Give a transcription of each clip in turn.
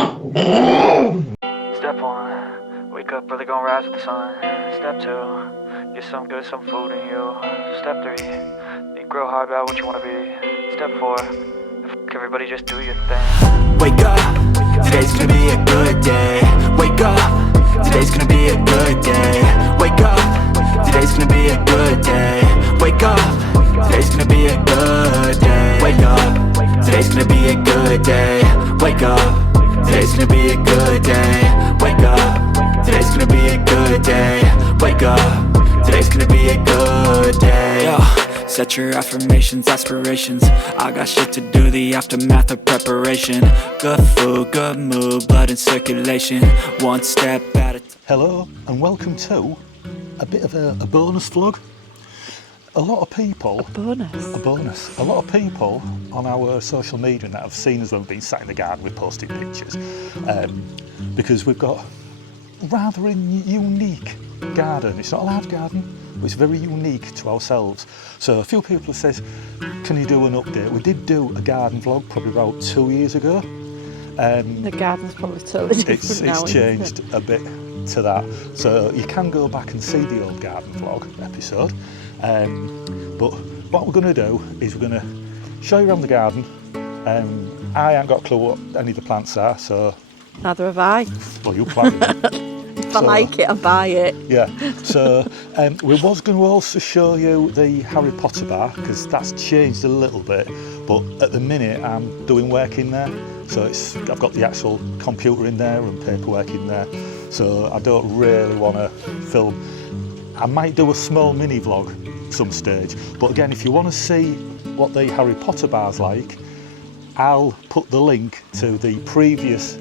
Step 1, wake up early, gonna rise with the sun. Step 2, get some good, some food in you. Step 3, think real hard about what you wanna be. Step 4, everybody just do your thing. Wake up, today's gonna be a good day. Wake up, today's gonna be a good day. Wake up, today's gonna be a good day. Wake up, today's gonna be a good day. Wake up, today's gonna be a good day. Wake up, today's gonna be a good day. Wake up, today's gonna be a good day. Wake up, today's gonna be a good day. Yo, set your affirmations, aspirations. I got shit to do, the aftermath of preparation. Good food, good mood, blood in circulation. One step at a time. Hello and welcome to a bit of a bonus vlog. A lot of people... A bonus. A lot of people on our social media that have seen us when we've been sat in the garden, we've posted pictures. Because we've got rather a unique garden. It's not a large garden, but it's very unique to ourselves. So a few people have said, can you do an update? We did do a garden vlog probably about 2 years ago. The garden's probably totally different now. It's changed a bit to that. So you can go back and see the old garden vlog episode. But what we're going to do is we're going to show you around the garden. I ain't got a clue what any of the plants are, so... Neither have I. Well, you plant them. If I like it, I buy it. Yeah, so we was going to also show you the Harry Potter bar, because that's changed a little bit, but at the minute I'm doing work in there, so I've got the actual computer in there and paperwork in there, so I don't really want to film. I might do a small mini vlog some stage, but again, if you want to see what the Harry Potter bar's like, I'll put the link to the previous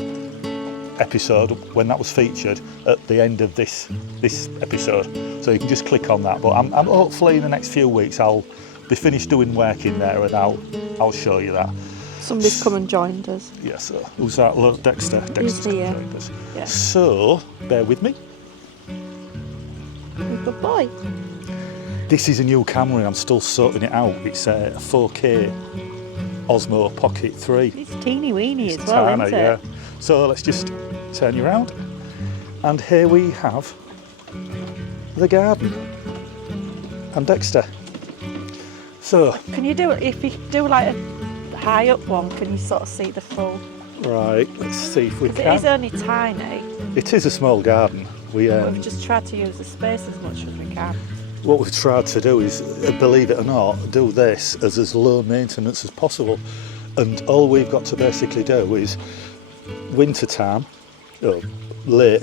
episode when that was featured at the end of this episode, so you can just click on that. But I'm hopefully in the next few weeks I'll be finished doing work in there and I'll show you that. Somebody's come and joined us. Yeah, so who's that? Look, Dexter. Dexter's come and joined us. Yeah. So bear with me. Good boy. This is a new camera and I'm still sorting it out. It's a 4K Osmo Pocket 3. It's teeny weeny It's as well, tiny, isn't it? yeah. So let's just turn you around. And here we have the garden and Dexter. So, Can you do it, if you do like a high up one, can you sort of see the full? right, let's see if we 'Cause can. it is only tiny. It is a small garden. We've just tried to use the space as much as we can. What we've tried to do is, believe it or not, do this as low maintenance as possible. And all we've got to basically do is winter time, late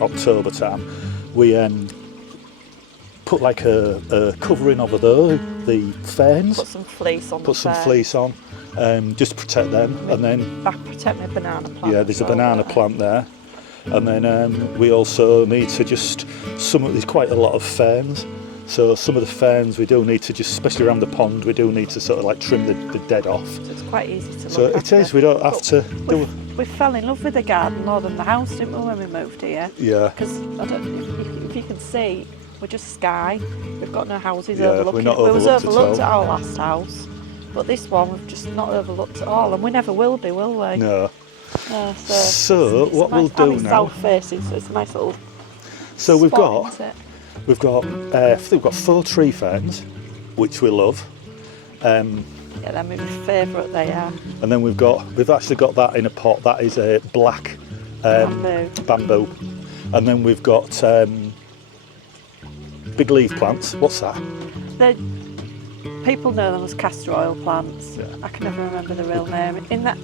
October time, we put like a covering over the ferns. Put some fleece on. Put some fleece on, just to protect them, and then protect my banana plant. yeah, there's a banana plant there, and then we also need to just there's quite a lot of ferns. So some of the ferns we do need to just, especially around the pond, we do need to sort of like trim the dead off. So it's quite easy to look So it after. is, we don't have to do... We fell in love with the garden more than the house, didn't we, when we moved here? Yeah. Because if you can see, we're just sky. We've got no houses Yeah, overlooking. we're not we was overlooked at overlooked at all. our last house, but this one we've just not overlooked at all, and we never will be, will we? No. So what we'll do now... south facing, so it's a nice little So we've spot, got... isn't it? We've got 4 tree ferns, which we love. Yeah, they're my favourite, they are. And then we've actually got that in a pot. That is a black bamboo. And then we've got big leaf plants. What's that? People know them as castor oil plants. Yeah. I can never remember the real name. In that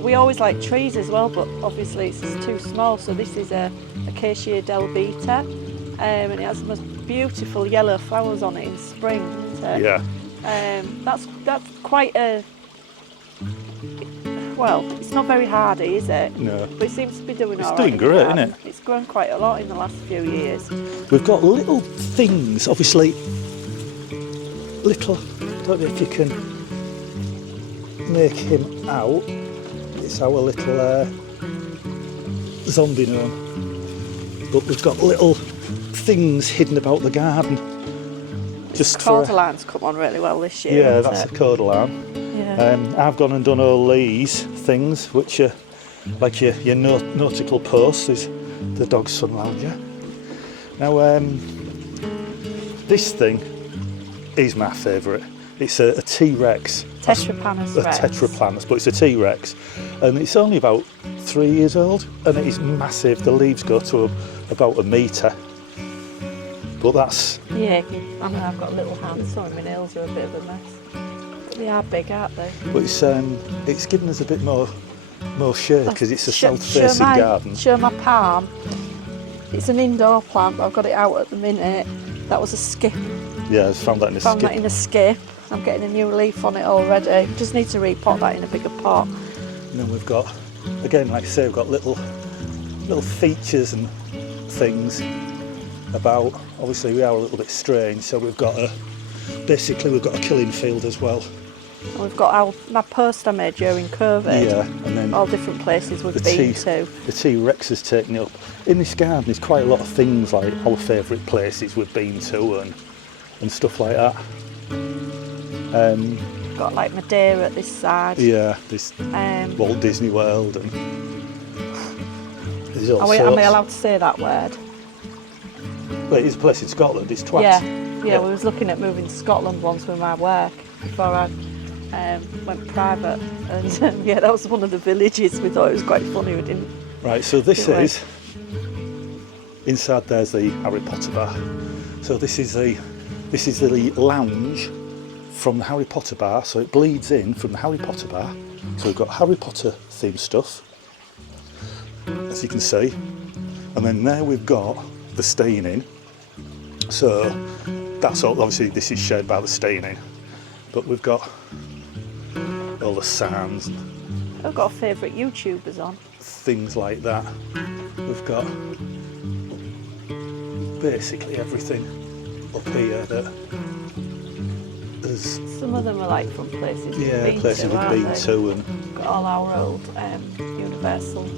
we always like trees as well, but obviously it's just too small. So this is a Acacia delbeta, and it has the most beautiful yellow flowers on it in spring, isn't it? Yeah. That's quite a... Well, it's not very hardy, is it? No. But it seems to be doing all right. It's doing great, isn't it? It's grown quite a lot in the last few years. We've got little things, obviously, I don't know if you can make him out. It's our little zombie gnome. But we've got little things hidden about the garden. Just Cordeline's come on really well this year. Yeah, that's a cordyline. Yeah. I've gone and done all these things, which are like your nautical posts. Is the dog sun lounger. Now this thing is my favourite. It's a T-Rex. Tetraplanus A rex. Tetraplanus, but it's a T-Rex, and it's only about 3 years old, and it is massive. The leaves go to about a metre, but that's Yeah, I know I've got little hands, so my nails are a bit of a mess. But they are big, aren't they? but it's given us a bit more shade because it's a Show south-facing garden. Show my palm. It's an indoor plant, but I've got it out at the minute. That was a skip. Yeah, I found that in a Found skip. that in a skip. I'm getting a new leaf on it already. Just need to repot that in a bigger pot. And then we've got, again, like I say, we've got little features and things about. Obviously, we are a little bit strange, so we've got a killing field as well. And we've got my post I made during COVID. Yeah, and then all different places we've the been to. The T-Rex has taken it up. In this garden, there's quite a lot of things like our favourite places we've been to and stuff like that. Got like Madeira at this side. Yeah, this Walt Disney World and there's all Am I sorts. allowed to say that word? Well, it's a place in Scotland. It's Twat. Yeah. We was looking at moving to Scotland once with my work before I went private, and yeah, that was one of the villages. We thought it was quite funny. We didn't. Right, so this is inside. There's the Harry Potter bar. So this is the lounge from the Harry Potter bar. So it bleeds in from the Harry Potter bar. So we've got Harry Potter themed stuff, as you can see, and then there we've got the staining. So that's all. Obviously, this is shared by the staining, but we've got all the sands. I've got favourite YouTubers on. Things like that. We've got basically everything up here that there's Some of them are like from places we've been places to, we've aren't been they? to and Got all our old Universal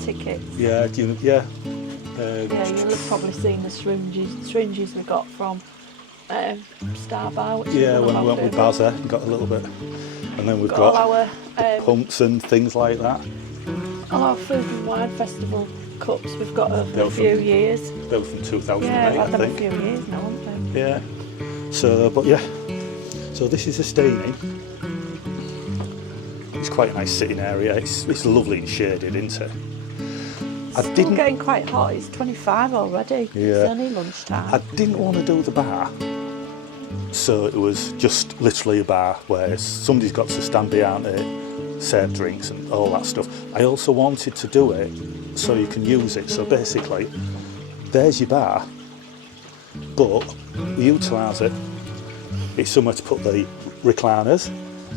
tickets. yeah. Yeah, you'll have probably seen the syringes we got from Star Bar. Which Yeah, is when I one of went with our Bazza, got a little bit, and then we've all got our pumps and things like that. all our food and wine festival cups. We've got They're a few from- years. They were from 2008, Yeah, I've had I them a think. few years now, haven't they? Yeah. So, but yeah. So this is a staining. It's quite a nice sitting area. It's lovely and shaded, isn't it? Still getting quite hot. It's 25 already. Yeah. It's only lunchtime. I didn't want to do the bar, so it was just literally a bar where somebody's got to stand behind it, serve drinks and all that stuff. I also wanted to do it so you can use it. So basically, there's your bar, but we utilise it. It's somewhere to put the recliners.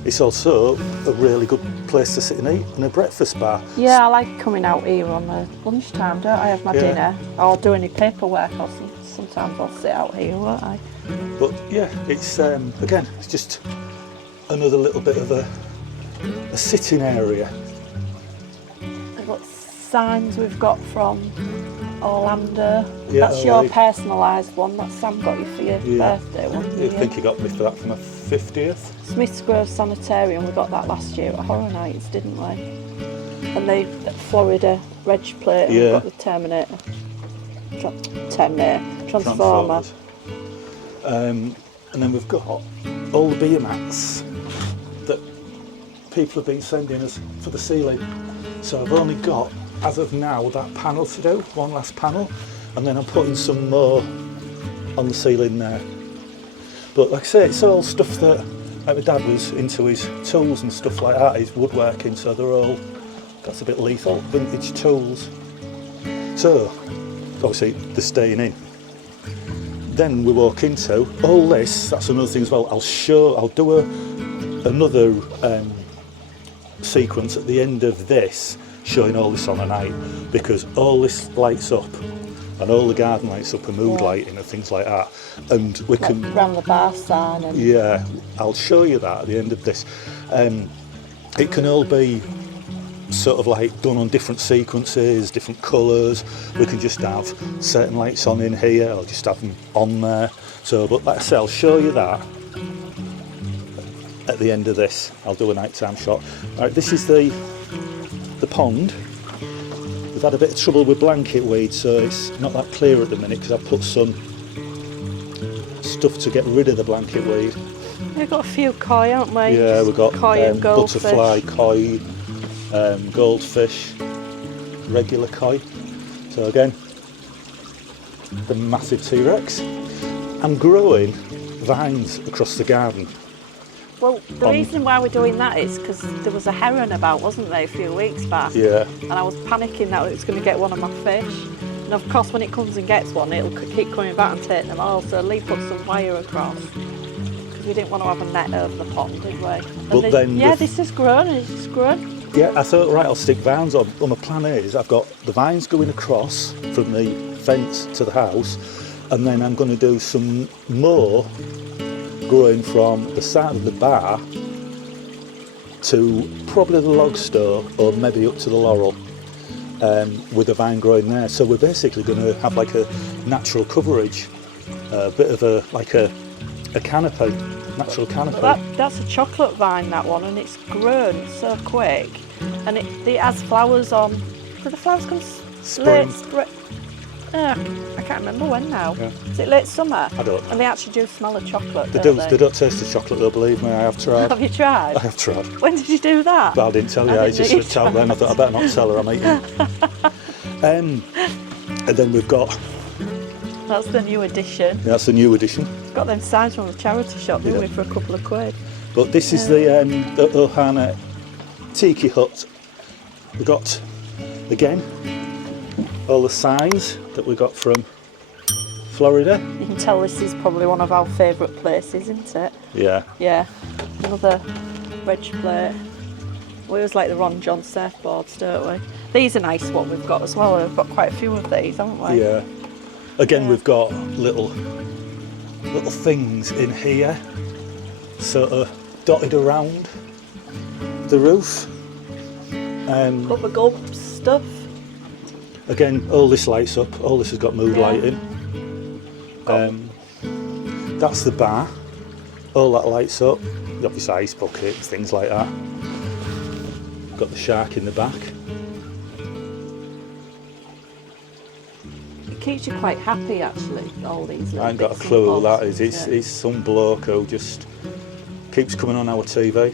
It's also a really good place to sit and eat, and a breakfast bar. Yeah, I like coming out here on the lunchtime, don't I? Have my dinner or do any paperwork, or sometimes I'll sit out here, won't I? But yeah, it's again, it's just another little bit of a sitting area. I've got signs we've got from Orlando. Yeah, That's your right. personalised one. That Sam got you for your birthday one. I think he got me for that for my 50th. Smith's Grove Sanitarium, we got that last year at Horror Nights, didn't we? And the Florida reg plate, and we got the Terminator. Transformer. Transformers. And then we've got all the beer mats that people have been sending us for the ceiling. So I've only got, as of now, that panel to do, one last panel, and then I'm putting some more on the ceiling there. But like I say, it's all stuff that, like my dad was into his tools and stuff like that, his woodworking, so they're all, that's a bit lethal, vintage tools. So, obviously, they're staying in. Then we walk into all this, that's another thing as well, I'll do another sequence at the end of this, showing all this on a night, because all this lights up, and all the garden lights up and mood lighting and things like that, and we can Round the bar sign. And yeah, I'll show you that at the end of this. It can all be sort of like done on different sequences, different colours. We can just have certain lights on in here, I'll just have them on there. So, but like I say, I'll show you that at the end of this. I'll do a nighttime shot. Right, this is the the pond. We've had a bit of trouble with blanket weed, so it's not that clear at the minute because I've put some stuff to get rid of the blanket weed. We've got a few koi, haven't we? Yeah, Just we've got koi and goldfish. butterfly, koi, goldfish, regular koi. So again, the massive T-Rex. I'm growing vines across the garden. Well, the reason why we're doing that is because there was a heron about, wasn't there, a few weeks back? Yeah. And I was panicking that it was going to get one of my fish. And of course, when it comes and gets one, it'll keep coming back and taking them all. So Lee put some wire across because we didn't want to have a net over the pond, did we? And But then yeah, this has grown. It's grown. Yeah, I thought, right, I'll stick vines on. Well, my plan is I've got the vines going across from the fence to the house, and then I'm going to do some more growing from the side of the bar to probably the log store or maybe up to the laurel, with the vine growing there. So we're basically going to have like a natural coverage, a bit of a canopy, natural canopy. Well, that's a chocolate vine, that one, and it's grown so quick. And it has flowers on. Do the flowers come Spring. late spring? I can't remember when now. Yeah. Is it late summer? I don't know. And they actually do smell of chocolate. They don't don't taste the chocolate though, believe me, I have tried. Have you tried? I have tried. When did you do that? But I didn't tell you, I just slipped out then. I thought I better not tell her I'm eating. And then we've got, That's the new edition. that's the new edition. Got them signs from the charity shop, didn't Yeah. we, for a couple of quid. But this is the Ohana Tiki Hut. We got, again, all the signs that we got from Florida. You can tell this is probably one of our favourite places, isn't it? Yeah. Yeah. Another reg plate. We always like the Ron John surfboards, don't we? These are nice one we've got as well. We've got quite a few of these, haven't we? Yeah. Again, Yeah. we've got little things in here, sort of dotted around the roof. Bubba gulp stuff. Again, all this lights up. All this has got mood Yeah. lighting. That's the bar. All that lights up. Obviously ice buckets, things like that. Got the shark in the back. It keeps you quite happy, actually, all these little I ain't got a bits and clue who bobs. that is. It's, Yeah. it's some bloke who just keeps coming on our TV. I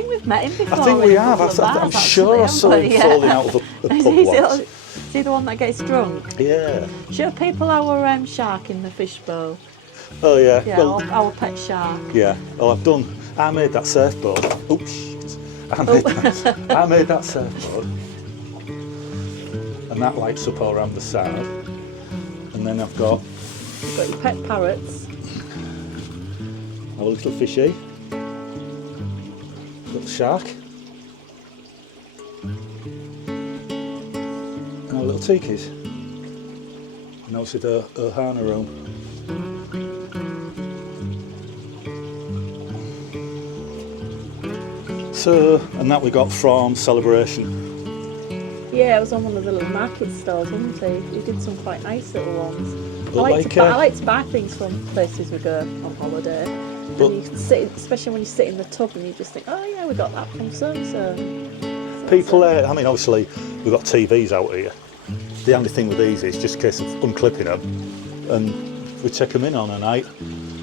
think we've met him before. I think we in a have. couple of I'm bars, sure I actually, saw him haven't we? falling out of a pub once. Is he the one that gets drunk? Yeah. Show people our shark in the fishbowl. Oh yeah. Yeah, Well, our pet shark. yeah. Well, I made that surfboard. Oops. Shit. I made that surfboard. And that lights up all around the side. And then I've got You've got your pet parrots. our little fishy. Little shark. And our little tikis. And obviously the Ohana room. So, and that we got from Celebration. Yeah, it was on one of the little market stalls, wasn't he? He did some quite nice little ones. But I like to buy things from places we go on holiday. But- And you can sit, especially when you sit in the tub and you just think, oh yeah, we got that from so-and-so. People, I mean, obviously we've got TVs out here. The only thing with these is just a case of unclipping them and we take them in on a night.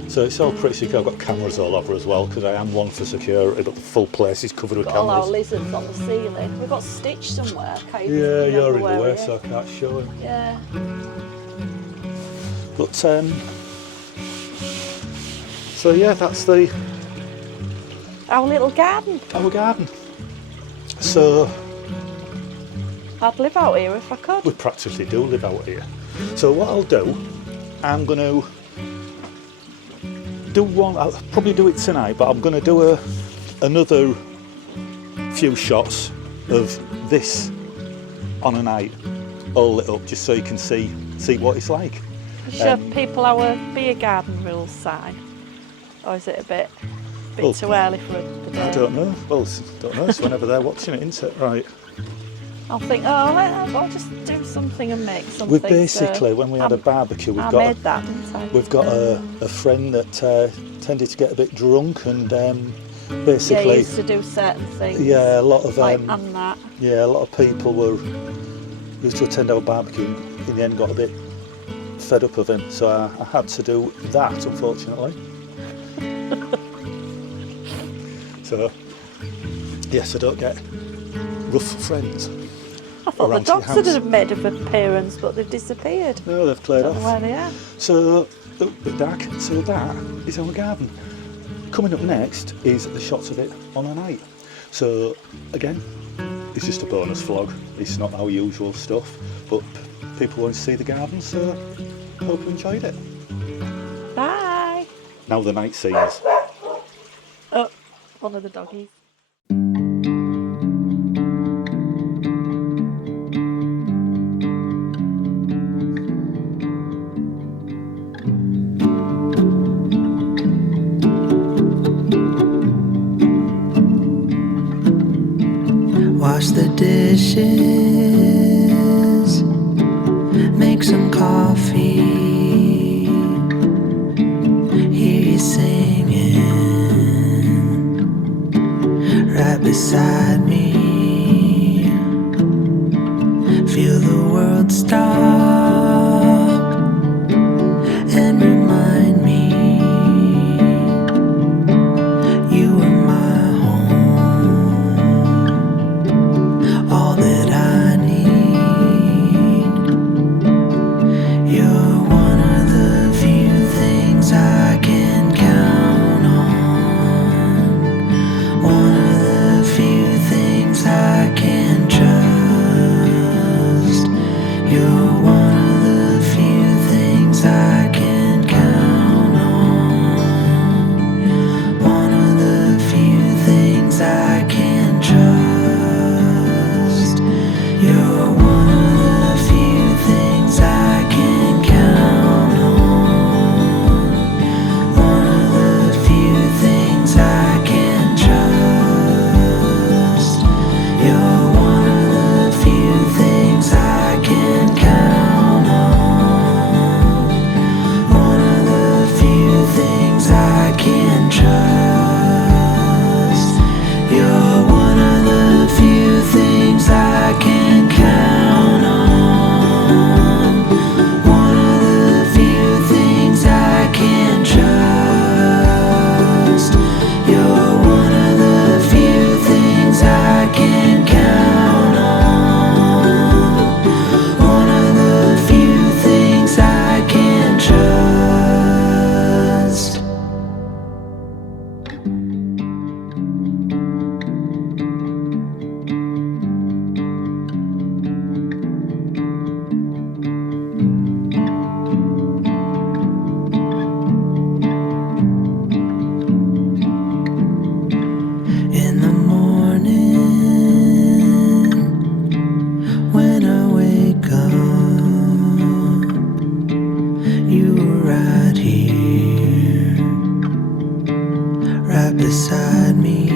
So it's all pretty secure. I've got cameras all over as well because I am one for security, but the full place is covered with Got all our cameras. lizards on the ceiling. We've got Stitch somewhere. Can't you Yeah, remember you're in where the way, he is? so I can't show him. Yeah. But so yeah, that's Our little garden. our garden. So I'd live out here if I could. we practically do live out here. So what I'll do, I'm going to do one. I'll probably do it tonight, but I'm going to do another few shots of this on a night, all lit up, just so you can see what it's like. Show people our beer garden rules sign. Or is it a bit Well, too early for the day? I don't know. Well, don't know. It's whenever they're watching it, isn't it? Right. I'll think, I'll just do something and make something. We basically, so when we had a barbecue, I made that, didn't I? we've got a friend that tended to get a bit drunk, and Yeah, he Basically, used to do certain things. yeah, a lot of like and that. yeah, a lot of people were used to attend our barbecue. In the end, got a bit fed up of him, so I had to do that, unfortunately. So yes, I don't get rough friends. I thought the around your dogs would house. have made an appearance, but they've disappeared. No, they've cleared Don't know where off. they are. So, a bit dark. So that is our garden. Coming up next is the shots of it on a night. So again, it's just a bonus vlog. It's not our usual stuff, but people want to see the garden, so hope you enjoyed it. Bye. Now the night scenes. Oh, one of the doggies. Wash the dishes, make some coffee, hear you singing right beside me, feel the world stop and remind me you are my home, all that I need. You're one of the few things I can count on, one of the few things I can trust. You're one of the few things I can count on, one of the few things I can trust. You're one of the few things I can count on, one of the few things I can trust. You're one of the few things I can count on, one of the few things I can trust. You're one of the few things I can count on, one of the few things I can trust. You're one of the few things I can count on, one of the few things I can trust. In the morning, when I wake up, you were right here, right beside me,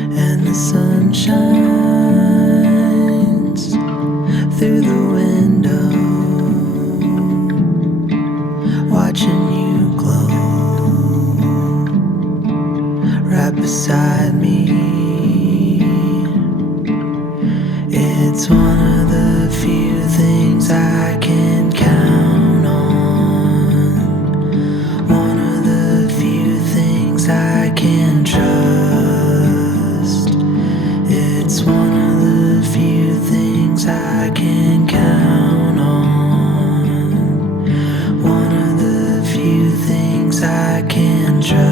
and the sun shines through the window, watching you glow right beside me. It's one of the few things I can count on, one of the few things I can trust. It's one of the few things I can count on, one of the few things I can trust.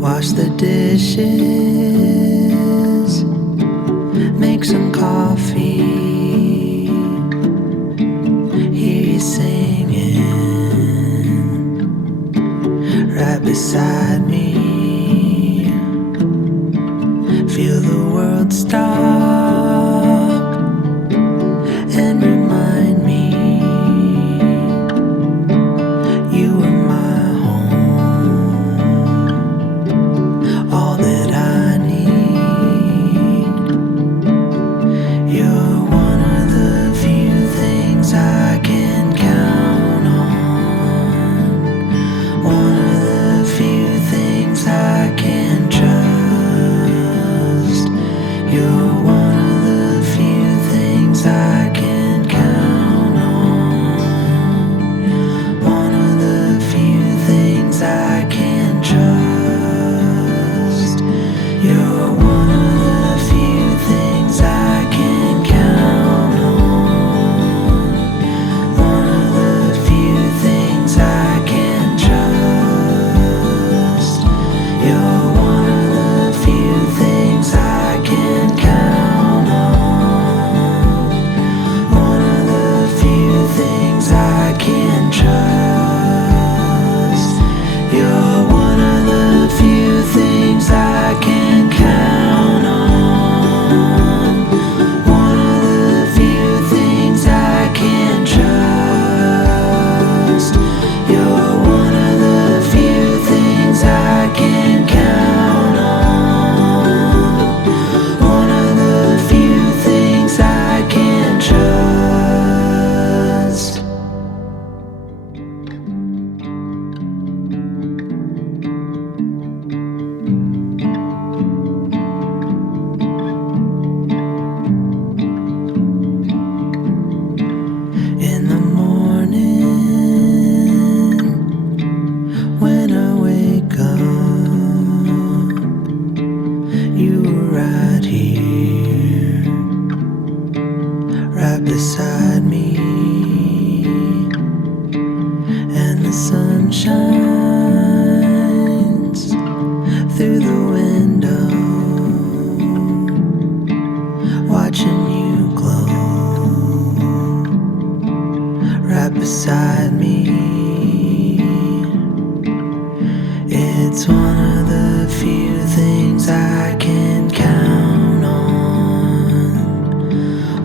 Wash the dishes, make some coffee, hear you singing right beside me, feel the world stop and remind me you are my home, all that I need. right beside me, and the sun shines through the window, watching you glow right beside me. It's one of the few things I can count on,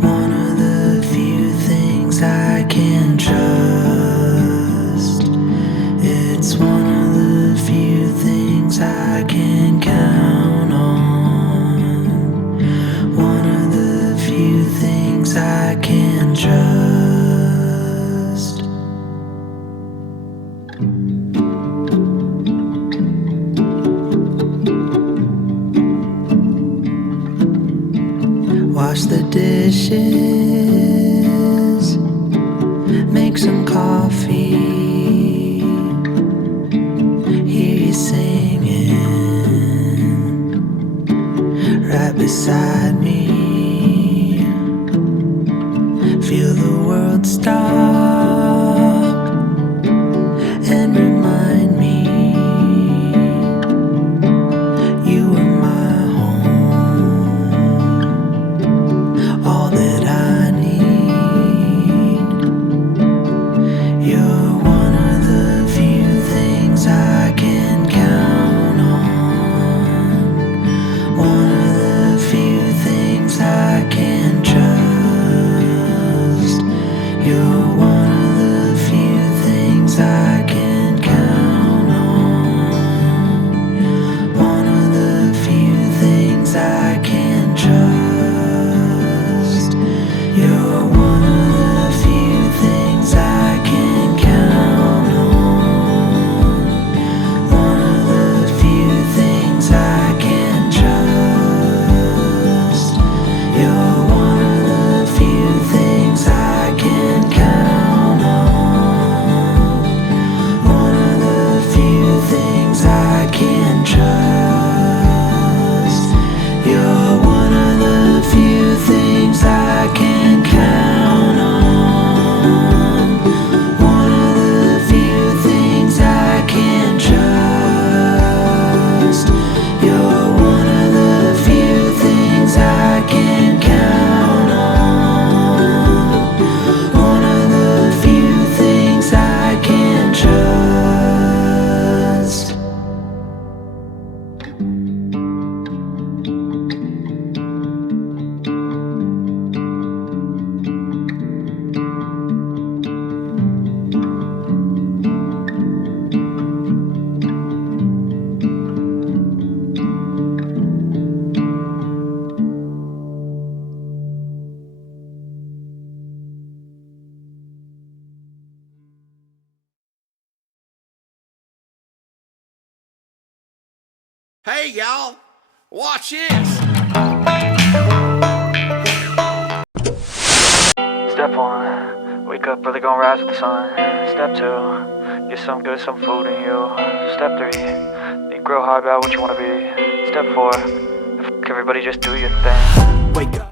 one of the few things I can trust. It's one of the few things I can count on, one of the few things I can trust. Wash the dishes, make some coffee, hear you singing right beside me. Feel the world stop and remind me you are my home, all that I need. You're one of the few things I can count on, one of the few things I can trust. You're one of the few things I can count on, one of the few things I can trust. You're one of the few things I can count on, one of the few things I can trust. You're one of the few things I can count on, one of the few things I can trust. You're one of the few things I can count on, one of the few things I can trust. You're one of the few things I can count on, one of the few things I can trust. Hey y'all, watch this. Step 1, wake up early, gonna rise with the sun. Step 2, get some good, some food in you. Step 3, think real hard about what you wanna be. Step 4, everybody just do your thing. Wake up.